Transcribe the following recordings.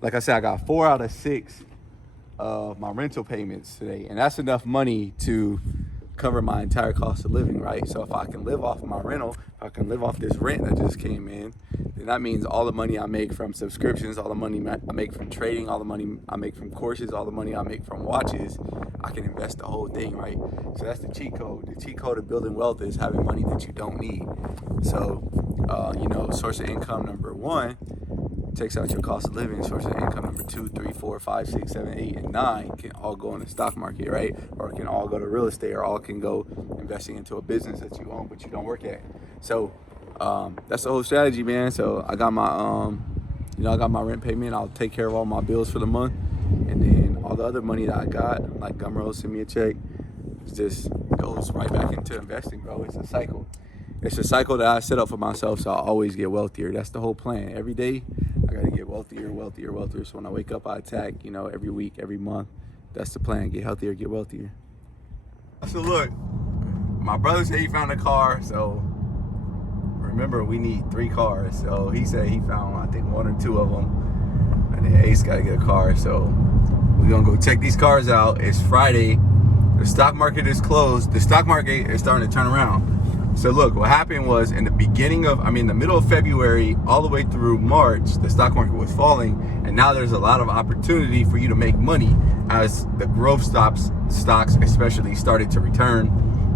like I said, I got 4 out of 6 of my rental payments today, and that's enough money to cover my entire cost of living, right? So if I can live off my rental, if I can live off this rent that just came in, then that means all the money I make from subscriptions, all the money I make from trading, all the money I make from courses, all the money I make from watches, I can invest the whole thing, right? So that's the cheat code. The cheat code of building wealth is having money that you don't need. So, source of income number 1 takes out your cost of living. Source of income number 2, 3, 4, 5, 6, 7, 8, and 9 can all go in the stock market, right? Or it can all go to real estate, or all can go investing into a business that you own but you don't work at. So that's the whole strategy, man. So I got my I got my rent payment. I'll take care of all my bills for the month, and then all the other money that I got, like Gumroad send me a check, it just goes right back into investing, bro. It's a cycle. It's a cycle that I set up for myself, so I always get wealthier. That's the whole plan. Every day, I gotta get wealthier. So when I wake up, I attack, every week, every month. That's the plan. Get healthier, get wealthier. So look, my brother said he found a car, so remember, we need 3 cars. So he said he found, I think, 1 or 2 of them. And then Ace gotta get a car. So we're gonna go check these cars out. It's Friday. The stock market is closed. The stock market is starting to turn around. So look, what happened was in the middle of February, all the way through March, the stock market was falling. And now there's a lot of opportunity for you to make money as the growth stocks especially started to return,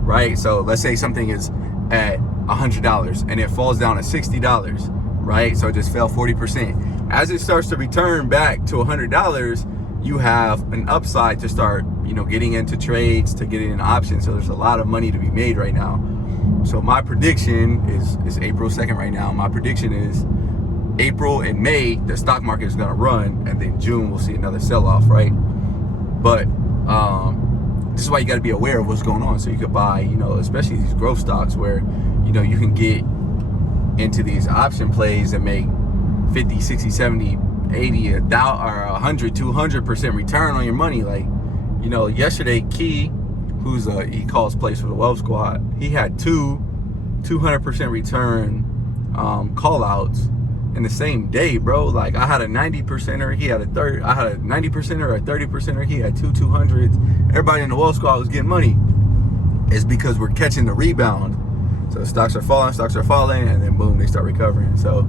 right? So let's say something is at $100 and it falls down to $60, right? So it just fell 40%. As it starts to return back to $100, you have an upside to start, getting into trades, to getting into options. So there's a lot of money to be made right now. So my prediction is April 2nd right now. My prediction is April and May, the stock market is gonna run, and then June we'll see another sell-off, right? But this is why you gotta be aware of what's going on. So you could buy, especially these growth stocks where, you can get into these option plays and make 50, 60, 70, 80, 100, 200% return on your money. Like, yesterday, Key, he calls plays for the Wealth Squad, he had 200% return call outs in the same day, bro. Like, I had a 90%er, he had a 90%er, a 30%er, he had 200s. Everybody in the Wealth Squad was getting money. It's because we're catching the rebound. So stocks are falling, and then boom, they start recovering. So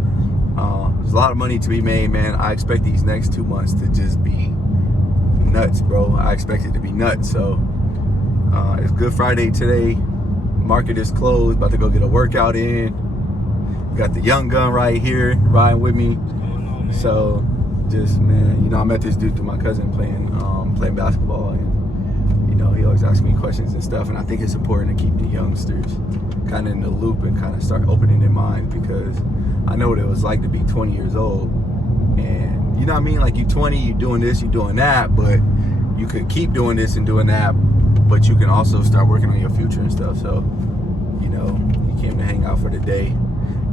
there's a lot of money to be made, man. I expect these next 2 months to just be nuts, bro. I expect it to be nuts. So it's Good Friday today. Market is closed. About to go get a workout in. Got the young gun right here riding with me. So just, man, I met this dude through my cousin playing basketball, and he always asks me questions and stuff. And I think it's important to keep the youngsters kind of in the loop and kind of start opening their minds, because I know what it was like to be 20 years old, and you know what I mean? Like, you 20, you doing this, you doing that, but you could keep doing this and doing that, but you can also start working on your future and stuff. So, he came to hang out for the day,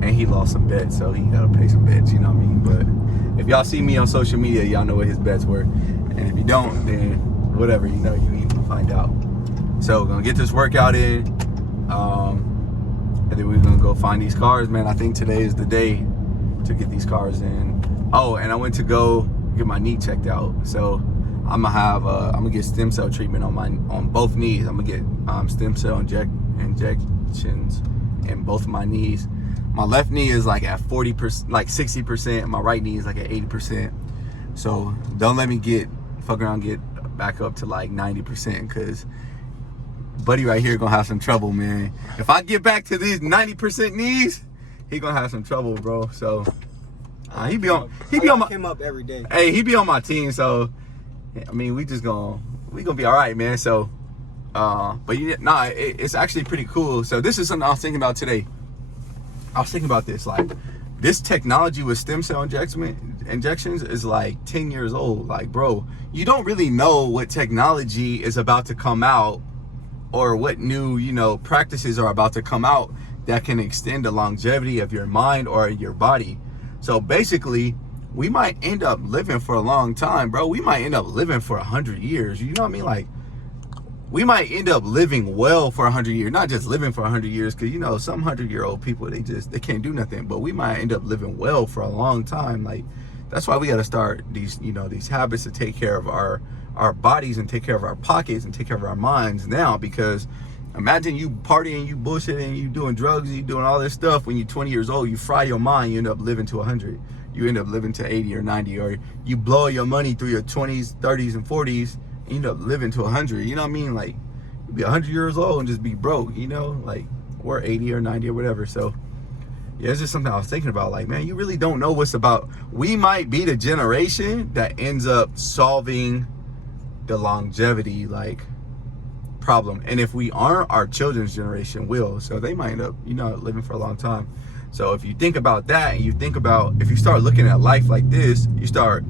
and he lost some bets, so he gotta pay some bets, you know what I mean? But if y'all see me on social media, y'all know what his bets were, and if you don't, then whatever, you need to find out. So we're gonna get this workout in, and then we're gonna go find these cars, man. I think today is the day to get these cars in. Oh, and I went to go get my knee checked out. So I'm gonna get stem cell treatment on both knees. I'm gonna get stem cell injections in both of my knees. My left knee is like at 40%, like 60%. My right knee is like at 80%. So don't let me fuck around, get back up to like 90%, because buddy right here gonna have some trouble, man. If I get back to these 90% knees, he gonna have some trouble, bro. So he be on my him up every day. Hey, he be on my team, so I mean, we gonna be all right, man. So but it's actually pretty cool. So this is something I was thinking about today. I was thinking about this, like, this technology with stem cell injections is like 10 years old. Like, bro, you don't really know what technology is about to come out, or what new, practices are about to come out that can extend the longevity of your mind or your body. So basically, we might end up living for a long time, bro. We might end up living for 100 years. You know what I mean? Like, we might end up living well for 100 years, not just living for 100 years, because some 100-year-old people, they can't do nothing. But we might end up living well for a long time. Like, That's why we got to start these, you know, these habits to take care of our bodies and take care of our pockets and take care of our minds now. Because imagine you partying, you bullshitting, you doing drugs, you doing all this stuff. When you're 20 years old, you fry your mind, you end up living to 100. You end up living to 80 or 90, or you blow your money through your 20s, 30s, and 40s, and you end up living to 100. You know what I mean? Like, you'd be 100 years old and just be broke, you know, like, or 80 or 90 or whatever. So yeah, it's just something I was thinking about. Like, man, you really don't know what's about. We might be the generation that ends up solving the longevity, like, problem. And if we aren't, our children's generation will. So they might end up, you know, living for a long time. So if you think about that, and you think about, if you start looking at life like this, you start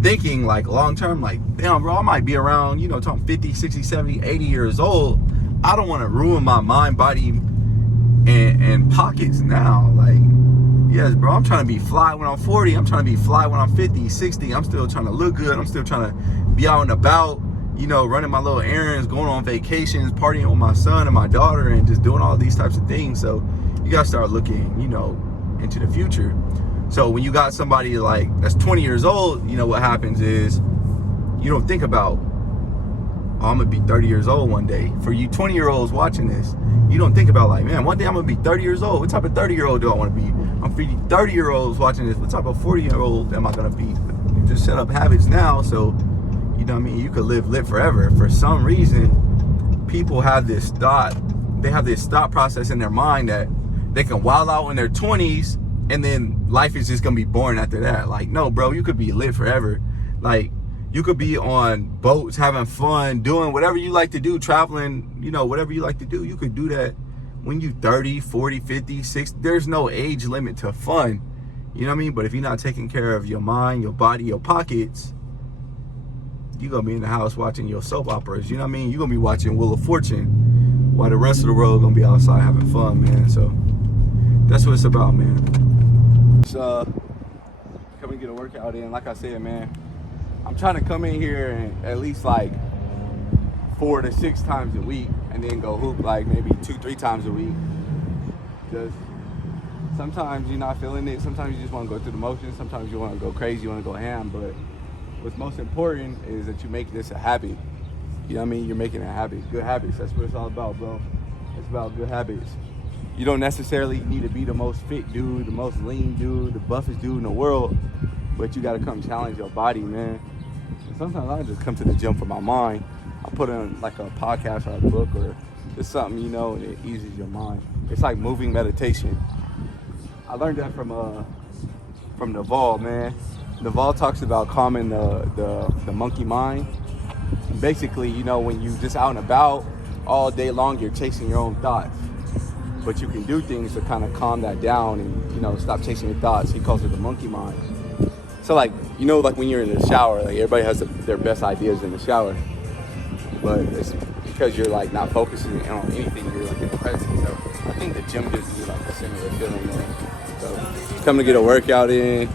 thinking like long term, like, damn, bro, I might be around, you know, talking 50, 60, 70, 80 years old. I don't want to ruin my mind, body, and pockets now. Like, yes, bro, I'm trying to be fly when I'm 40. I'm trying to be fly when I'm 50, 60. I'm still trying to look good. I'm still trying to be out and about, you know, running my little errands, going on vacations, partying with my son and my daughter, and just doing all these types of things. So you got to start looking, you know, into the future. So when you got somebody like that's 20 years old, you know, what happens is you don't think about, oh, I'm going to be 30 years old one day. For you 20-year-olds watching this, you don't think about like, man, one day I'm going to be 30 years old. What type of 30-year-old do I want to be? I'm 30-year-olds watching this. What type of 40-year-old am I going to be? You just set up habits now, so, you know what I mean, you could live forever. For some reason, people have this thought, they have this thought process in their mind that they can wild out in their 20s and then life is just going to be boring after that. Like, no, bro, you could be lit forever. Like, you could be on boats, having fun, doing whatever you like to do, traveling, you know, whatever you like to do. You could do that when you 30, 40, 50, 60. There's no age limit to fun. You know what I mean? But if you're not taking care of your mind, your body, your pockets, you're going to be in the house watching your soap operas. You know what I mean? You're going to be watching Wheel of Fortune while the rest of the world going to be outside having fun, man. So that's what it's about, man. Just come and get a workout in. Like I said, man, I'm trying to come in here and at least like 4 to 6 times a week, and then go hoop like maybe 2-3 times a week. Just sometimes you're not feeling it. Sometimes you just want to go through the motions. Sometimes you want to go crazy. You want to go ham. But what's most important is that you make this a habit. You know what I mean? You're making a habit. Good habits. That's what it's all about, bro. It's about good habits. You don't necessarily need to be the most fit dude, the most lean dude, the buffest dude in the world, but you got to come challenge your body, man. And sometimes I just come to the gym for my mind. I put in like a podcast or a book or just something, you know, and it eases your mind. It's like moving meditation. I learned that from Naval, man. Naval talks about calming the monkey mind. And basically, you know, when you just out and about all day long, you're chasing your own thoughts. But you can do things to kind of calm that down and, you know, stop chasing your thoughts. He calls it the monkey mind. So, like, you know, like when you're in the shower, like everybody has their best ideas in the shower. But it's because you're, like, not focusing on anything. You're, like, in the present. So I think the gym gives you, like, a similar feeling there. So come to get a workout in.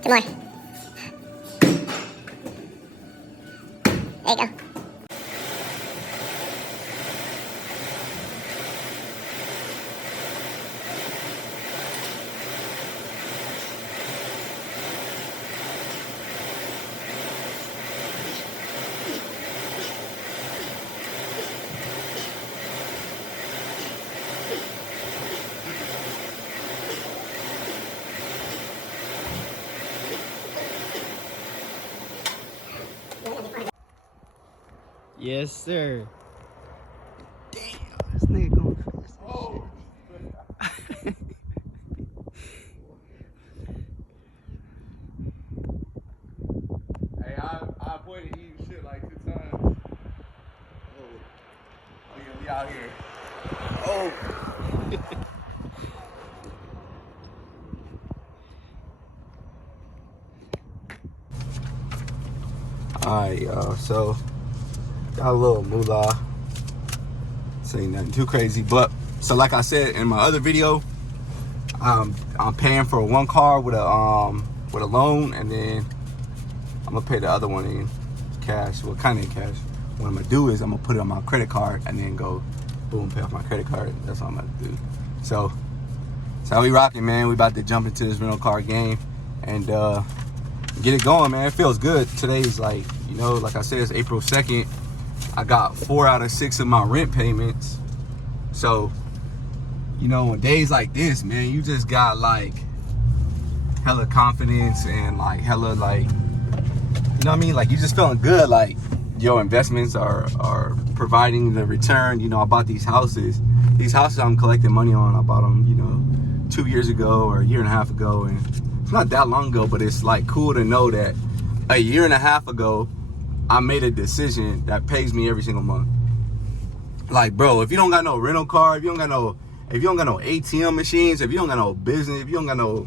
Some more. There you go. Yes, sir. Damn, this nigga going fast. Oh. out here. Oh. Alright, y'all. So, got a little moolah. This ain't nothing too crazy. But, so like I said in my other video, I'm paying for one car with a loan, and then I'm gonna pay the other one in cash. Well, kind of in cash. What I'm gonna do is I'm gonna put it on my credit card and then go, boom, pay off my credit card. That's what I'm gonna do. So how we rocking, man. We about to jump into this rental car game and get it going, man. It feels good. Today's like, you know, like I said, it's April 2nd. I got 4 out of 6 of my rent payments. So, you know, on days like this, man, you just got like hella confidence and like hella like, you know what I mean? Like, you just feeling good. Like, your investments are providing the return. You know, I bought these houses. These houses I'm collecting money on, I bought them, you know, 2 years ago or a year and a half ago. And it's not that long ago, but it's like cool to know that a year and a half ago, I made a decision that pays me every single month. Like, bro, if you don't got no rental car, if you don't got no ATM machines, if you don't got no business, if you don't got no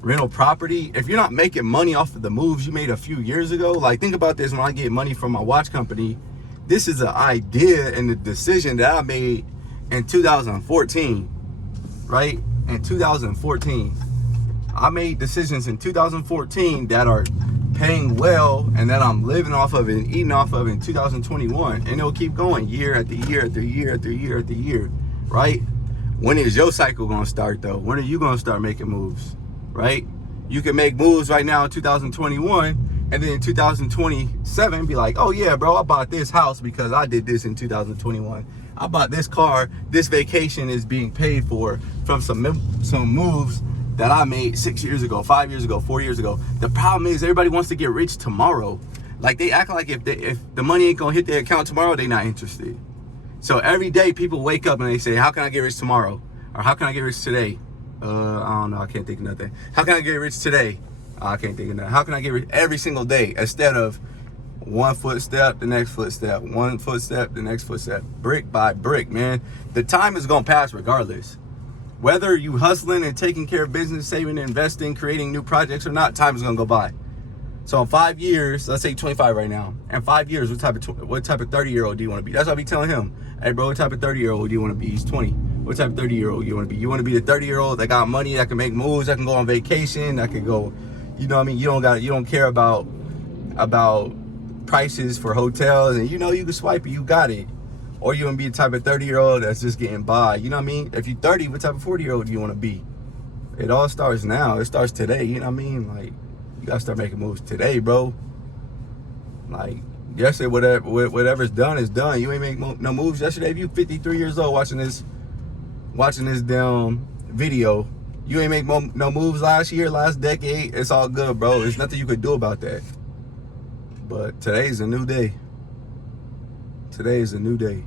rental property, if you're not making money off of the moves you made a few years ago, like, think about this. When I get money from my watch company, this is an idea and a decision that I made in 2014, right? In 2014, I made decisions in 2014 that are paying well and that I'm living off of and eating off of in 2021, and it'll keep going year after year after year after year after year, right? When is your cycle gonna start though? When are you gonna start making moves? Right? You can make moves right now in 2021, and then in 2027 be like, oh yeah, bro, I bought this house because I did this in 2021. I bought this car, this vacation is being paid for from some moves that I made 6 years ago, 5 years ago, 4 years ago. The problem is everybody wants to get rich tomorrow. Like, they act like if the money ain't gonna hit their account tomorrow, they not interested. So every day people wake up and they say, how can I get rich tomorrow? Or how can I get rich today? I don't know, I can't think of nothing. How can I get rich today? I can't think of nothing. How can I get rich every single day? Instead of one footstep, the next footstep, one footstep, the next footstep, brick by brick, man. The time is gonna pass regardless. Whether you hustling and taking care of business, saving, investing, creating new projects or not, time is gonna go by. So in 5 years, let's say 25 right now. In 5 years, what type of 30-year-old do you want to be? That's what I be telling him. Hey, bro, what type of 30-year-old do you want to be? He's 20. What type of 30-year-old you want to be? You want to be the 30-year-old that got money, that can make moves, that can go on vacation, that can go, you know what I mean? You don't care about prices for hotels, and you know you can swipe it, you got it. Or you want to be the type of 30-year-old that's just getting by. You know what I mean? If you're 30, what type of 40-year-old do you want to be? It all starts now. It starts today. You know what I mean? Like, you got to start making moves today, bro. Like, yesterday, whatever's done is done. You ain't make no moves yesterday. If you 53 years old watching this damn video, you ain't make no moves last year, last decade. It's all good, bro. There's nothing you could do about that. But today's a new day. Today is a new day.